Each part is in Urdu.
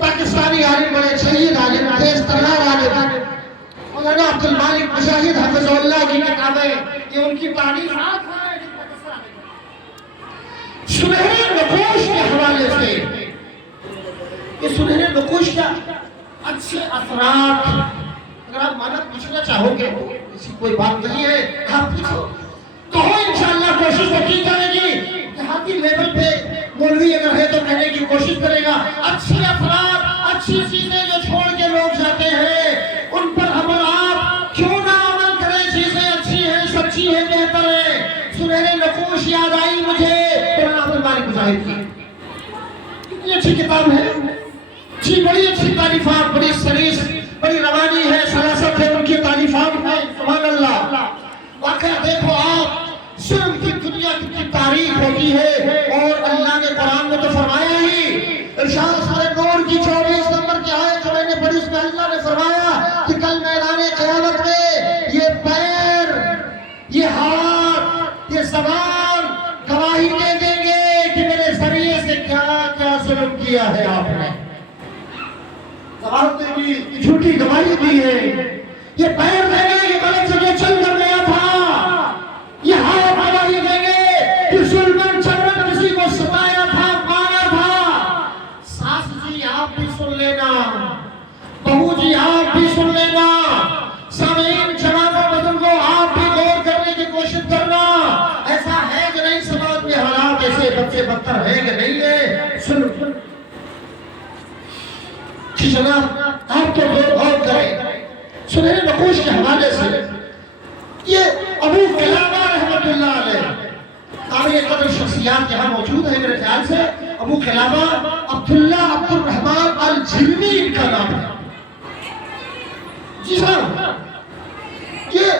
پاکستانی عالم بڑے سید عالم تیز ترار عالم مولانا عبد المالک مجاہد حفظ اللہ کی کتابیں یہ ان کی تعریفات ہیں سنہرے نقوش کے حوالے سے یہ سنہرے نقوش کا اچھے اثرات اگر آپ مانا پوچھنا چاہو گے اسی کوئی بات نہیں ہے آپ پوچھو تو انشاءاللہ کوشش کی جائے گی دیہاتی لیول پہ مولوی اگر ہے تو کہنے کی کوشش کرے گا اچھے افراد اچھی چیزیں جو چھوڑ کے لوگ جاتے ہیں ان پر ہم اور آپ کیوں نہ عمل کریں چیزیں اچھی ہیں سچی ہیں بہتر ہیں سنہرے نقوش یاد آئی مجھے مولانا عبد المالک مجاہد کی کتنی اچھی کتاب ہے جی بڑی اچھی تعریفات بڑی سلیس بڑی روانی ہے سلاست ہے ان کی تعریفات ہے سبحان اللہ واقعہ دیکھو آپ ظلم کی دنیا کی تاریخ ہوتی ہے اور اللہ نے قرآن میں تو فرمایا ہی ارشاد سورہ نور کی 24 نمبر کی آیت جو میں نے پڑھی اس میں اللہ نے فرمایا کہ کل میدان قیامت میں یہ پیر یہ ہاتھ یہ زبان گواہی دے دیں گے کہ میرے ذریعے سے کیا کیا ظلم کیا ہے آپ نے زبان نے بھی جھوٹی گواہی دی ہے یہ پیر دیں گے کہ غلط جگہ چل کر گیا تھا یہ ہاتھ گواہی دیں گے کہ ظلمن چرن کسی کو ستایا تھا مارا تھا ساس جی آپ بھی سن لینا بہو جی آپ بھی سن لینا سامعین جوانوں بزرگوں آپ بھی غور کرنے کی کوشش کرنا ایسا ہے کہ نہیں سماج میں حالات ایسے بچے بدتر ہیں کہ نہیں ہے سن جی جناب آپ تو غور کریں سنہرے نقوش کے حوالے سے یہ ابو قلابہ رحمت اللہ علیہ قابل قدر شخصیات یہاں موجود ہیں میرے خیال سے ابو قلابہ عبداللہ عبد الرحمن الجلمی ان کا نام ہے جی صاحب یہ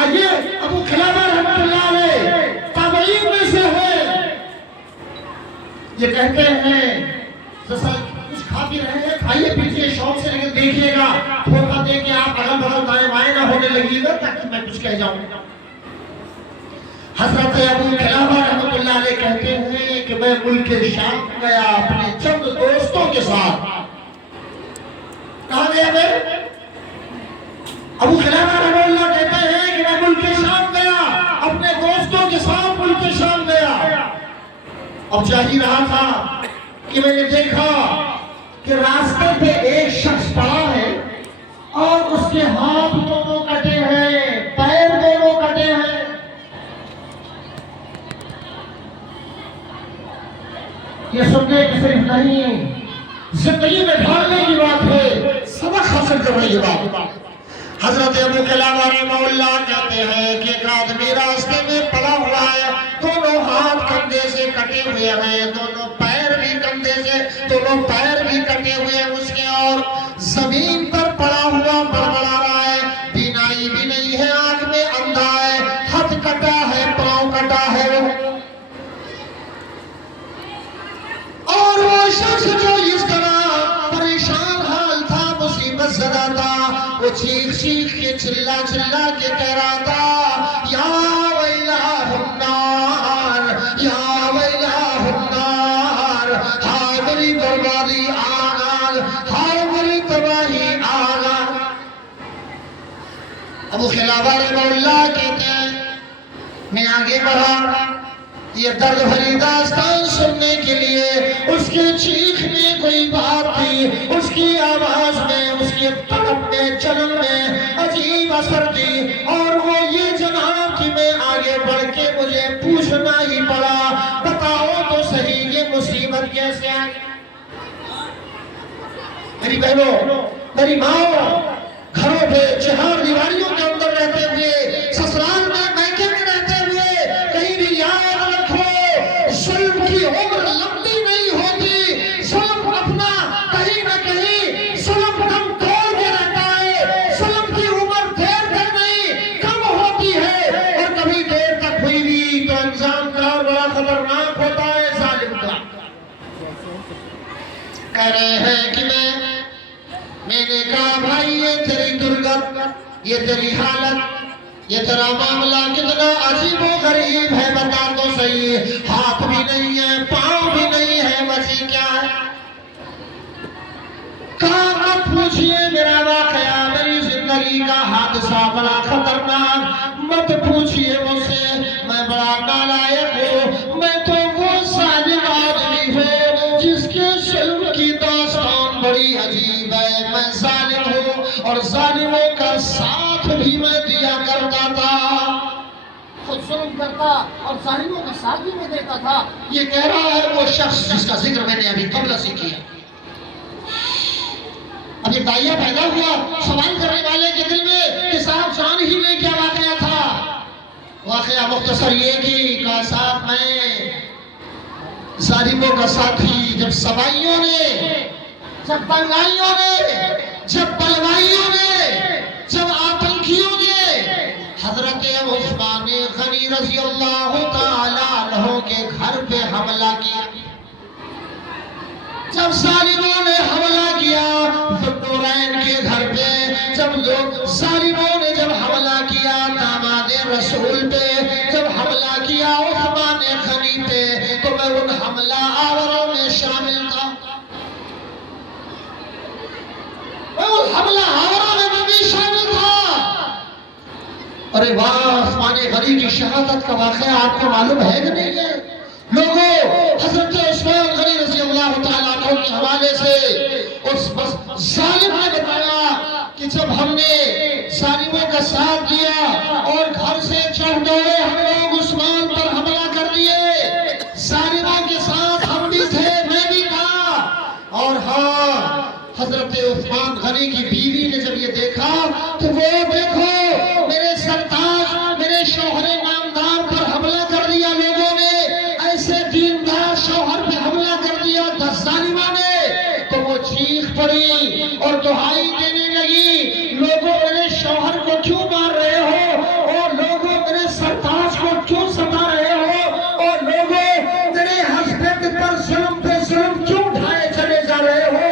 آئیے ابو قلابہ رحمت اللہ علیہ تابعین میں سے ہے یہ کہتے ہیں جیسا کچھ کھاتی رہے ہیں کھائیے پیجیے شوق سے لیکن دیکھیے گا دھوکہ دے کے آپ اگل بغل دائیں بائیں نہ ہونے لگیے گا تاکہ میں کچھ کہہ جاؤں حضرت ابو قلابہ رحمت اللہ علیہ کہتے ہیں کہ میں ملک شام گیا اپنے چند دوستوں کے ساتھ کہاں گیا میں ابو قلابہ رحمت اللہ کہتے ہیں کہ میں ملک شام گیا اپنے دوستوں کے ساتھ ملک شام گیا اب جا ہی رہا تھا کہ میں نے دیکھا کہ راستے پہ ایک شخص پڑا ہے اور اس کے ہاتھ دونوں کٹے ہیں پیر دونوں کٹے ہیں یہ سننے کی صرف نہیں زندگی میں ڈھالنے کی بات ہے سبق حاصل کرنے کی بات حضرت ابو قلابہ رحمہ اللہ کہتے ہیں کہ ایک آدمی راستے میں پڑا ہوا ہے دونوں ہاتھ کندھے سے کٹے ہوئے ہیں دونوں پیر بھی کندھے سے دونوں پیر بھی کٹے ہوئے ہیں اس کے اور زمین پر پڑا ہوا بڑبڑا رہا ہے بینائی بھی نہیں ہے آنکھ میں اندھا ہے ہاتھ کٹا ہے پاؤں کٹا ہے اور وہ شخص جو اس طرح پریشان حال تھا مصیبت زدہ تھا وہ چیخ چیخ کے چلا چلا کے کہہ رہا تھا یا ویلہ النار یا ویلہ النار ہائے میری بربادی آگ ہائے میری تباہی آگ ابو قلابہ رحمہ اللہ کہتے ہیں میں آگے بڑھا یہ درد بھری داستان سننے کے لیے اس کے چیخ میں کوئی بات تھی اس کی آواز میں اس کی تڑپ میں چلن میں عجیب اثر تھی اور وہ یہ جناب کہ میں آگے بڑھ کے مجھے پوچھنا ہی پڑا بتاؤ تو صحیح یہ مصیبت کیسے آئی میری بہنوں میری ماں گھروں پہ چہار دیواریوں کے اندر رہتے ہوئے سسرال میں میکے میں رہتے ہوئے کہیں بھی یاد رکھو ظلم کی عمر لمبی نہیں ہوتی ظلم اپنا کہیں نہ کہیں ظلم دم توڑ کے رہتا ہے ظلم کی عمر دیر تک نہیں کم ہوتی ہے اور کبھی دیر تک ہوئی بھی تو انجام کا بڑا خطرناک ہوتا ہے ظالم کا کہہ رہے ہیں کہ میں نے کہا بھائی یہ تیری درگت یہ تیری حالت یہ تیرا معاملہ کتنا عجیب و غریب ہے بتا تو صحیح ہاتھ بھی نہیں ہے پاؤں بھی نہیں ہے بچی کیا ہے کہا مت پوچھئے میرا واقعہ، میری زندگی کا حادثہ بڑا خطرناک، مت پوچھئے مجھ سے، میں بڑا نالائق ہوں، میں تو وہ ظالم آدمی ہوں جس کے ظلم کی داستان بڑی عجیب ہے، میں ظالم ہوں اور ظالموں کا ساتھ بھی میں دیا کرتا تھا، خود ظلم کرتا اور ظالموں کا ساتھ بھی میں دیتا تھا۔ یہ کہہ رہا ہے وہ شخص جس کا ذکر میں نے ابھی قبل سے کیا۔ اب ایک داعیہ پیدا ہوا سوال کرنے والے کے دل میں کہ صاحب جان ہی میں کیا واقعہ تھا؟ واقعہ مختصر یہ کہ صاحب میں ظالموں کا ساتھی، جب سبائیوں نے، جب بنگائیوں نے، جب بلوائیوں نے، جب آتنکیوں نے حضرت عثمان غنی رضی اللہ تعالیٰ عنہ کے گھر پہ حملہ کیا، جب ظالموں نے حملہ کیا ذوالنورین کے گھر پہ، جب ظالموں نے جب حملہ کیا داماد رسول پہ، جب حملہ کیا عثمان غنی پہ، تو میں ان حملہ آوروں میں شامل تھا، میں ان حملہ آوروں میں بھی شامل تھا۔ ارے واہ، عثمان غنی کی شہادت کا واقعہ آپ کو معلوم ہے کہ نہیں ہے؟ لوگوں، حضرت عثمان غنی رضی اللہ تعالیٰ عنہ کے حوالے سے اس ظالم نے بتایا کہ جب ہم نے ظالموں کا ساتھ دیا اور گھر سے چڑھ دوڑے ہم لوگ عثمان پر حملہ کر دیے، ظالموں کے ساتھ ہم بھی تھے، میں بھی تھا، اور ہاں حضرت عثمان غنی کی بیوی نے جب یہ دیکھا تو وہ دیکھو میرے سرتاج، میرے شوہر نامدار پر حملہ کر دیا لوگوں نے، ایسے دیندار شوہر پہ حملہ کر دیا 10 ظالموں نے، تو وہ چیخ پڑی اور دہائی دینے لگی، لوگوں میرے شوہر کو کیوں مار رہے ہو، اور لوگوں میرے سرتاج کو کیوں ستا رہے ہو، اور لوگوں میرے ہسبینڈ پر ظلم پہ ظلم کیوں ڈھائے چلے جا رہے ہو،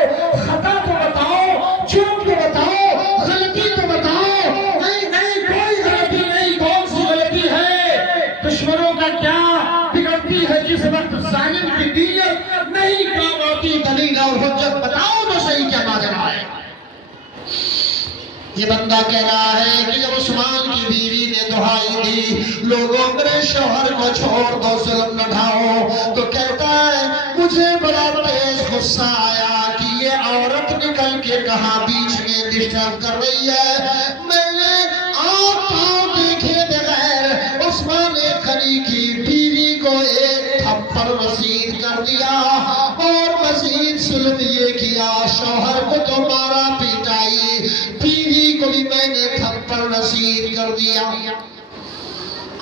خطا تو بتاؤ، چوک تو بتاؤ، غلطی تو بتاؤ، نہیں نہیں کوئی غلطی نہیں، کون سی غلطی ہے؟ دشمنوں کا کیا بگڑتی ہے جس وقت ظالم کی نیت نہیں کام آتی، دلیل اور حجت بتاؤ تو صحیح کیا ماجرا ہے۔ یہ بندہ کہہ رہا ہے کہ جب عثمان کی بیوی نے دہائی دی لوگوں میرے شوہر کو چھوڑ دو، ظلم نہ ڈھاؤ، تو کہتا ہے مجھے بڑا تیز غصہ آیا کہ یہ عورت نکل کے کہاں بیچ میں ڈسٹرب کر رہی ہے، میں نے آنکھ پاؤں دیکھے بغیر عثمان غنی کی بیوی کو ایک تھپڑ رسید کر دیا، اور مزید ظلم یہ کیا شوہر کو تو مارا پیٹائی، بیوی کو بھی میں نے تھپڑ رسید کر دیا۔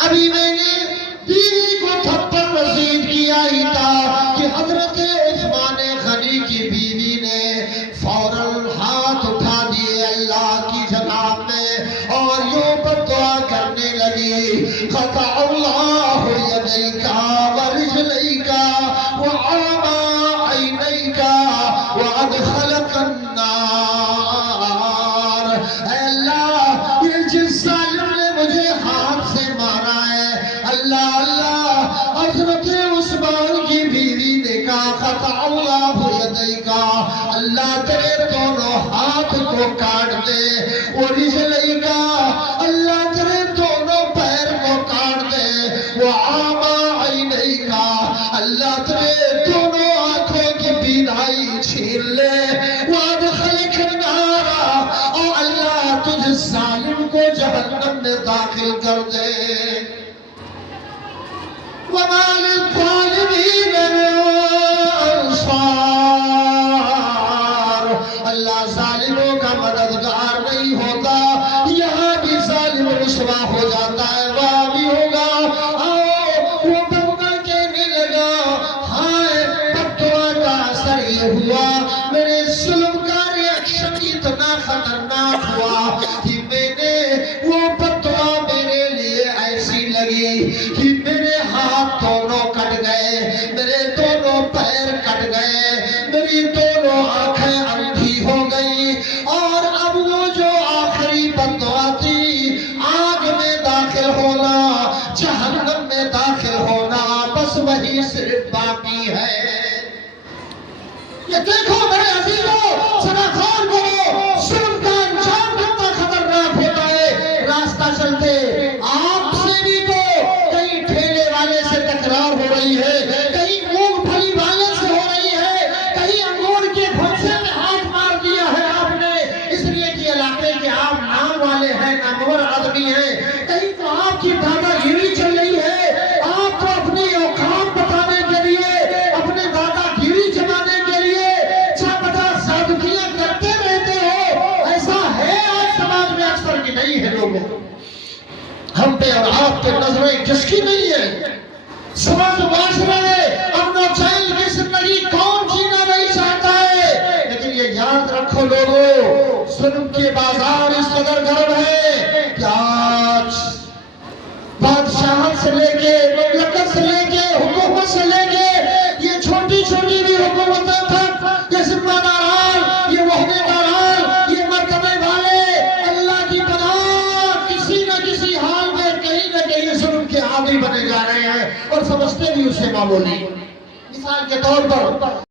ابھی میں نے بیوی کو تھپڑ رسید کیا ہی تھا کہ حضرت عثمان غنی کی بیوی نے فوراً ہاتھ اٹھا دیے اللہ کی جناب میں اور یوں بدعا کرنے لگی، قطع اللہ یدیک ورجلیک وعمى عینیک وادخلک النار۔ اے اللہ، یہ جس ظالم نے مجھے ہاتھ سے مارا ہے، اللہ اللہ، حضرت عثمان کی بیوی نے کہا قطع اللہ یدیک، اللہ تیرے دونوں ہاتھ کو کاٹ دے، ورجلیک، اللہ تیرے دونوں پیر کو کاٹ دے، وعمى عینیک، اللہ تیرے دونوں آنکھوں کی بینائی چھین لے، وادخلک النار، اور اللہ تجھ ظالم کو جہنم میں داخل کر دے۔ وَمَا لِلظَّالِمِينَ مِنْ أَنصَارٍ، اللہ ظالموں کا مددگار نہیں ہوتا، یہاں بھی ظالم رسوا ہو جاتا ہے، وہاں بھی ہوگا۔ آؤ وہ بندہ کہنے لگا، ہائے بددعا کا اثر یہ ہوا، میرے ظلم کا ریاکشن اتنا خطرناک ہوا کہ میں نے وہ بددعا میرے لیے ایسی لگی کہ میرے ہاتھ دونوں کٹ گئے، میرے دونوں پیر کٹ گئے، میری دونوں آنکھیں اندھی ہو گئی، اور اب وہ جو آخری بددعا تھی، آگ میں داخل ہونا، جہنم میں داخل ہونا، بس وہی صرف باقی ہے۔ یہ دیکھو میرے عزیزو، ذرا غور کرو ظلم کا انجام کتنا خطرناک ہوتا ہے. راستہ چلتے آپ سے بھی تو کہیں ٹھیلے والے سے تکرار ہو رہی ہے, کہیں مونگ پھلی والے سے ہو رہی ہے, کہیں انگور کے پھلسے میں ہاتھ مار دیا ہے آپ نے اس لیے کہ علاقے کے آپ نام والے ہیں, نامور آدمی ہیں. کہیں تو آپ کی دادا گیری چل رہی ہے, آپ تو اپنی اوقات بتانے کے لیے, اپنے دادا گیری جمانے کے لیے زیادتیاں کرتے رہتے ہو. ایسا ہے آج سماج میں اکثر کی نہیں ہے لوگوں, ہم پہ اور آپ پہ نظریں کس کی نہیں ہے. سماج معاشرہ ہے, امن و چین کی زندگی کون جینا نہیں چاہتا ہے. لیکن یہ یاد رکھو لوگوں, ظلم کے بازار اس قدر گرم ہے کہ آج بادشاہت سے لے کے, مملکت سے لے کے, حکومت سے لے کے, یہ چھوٹی چھوٹی بھی حکومتیں تک, یہ ذمہ داران, یہ وحدے داران, یہ مرتبے والے اللہ کی پناہ کسی نہ کسی حال میں کہیں نہ کہیں ظلم کے عادی بنے جا رہے ہیں اور سمجھتے بھی اسے معمولی. مثال کے طور پر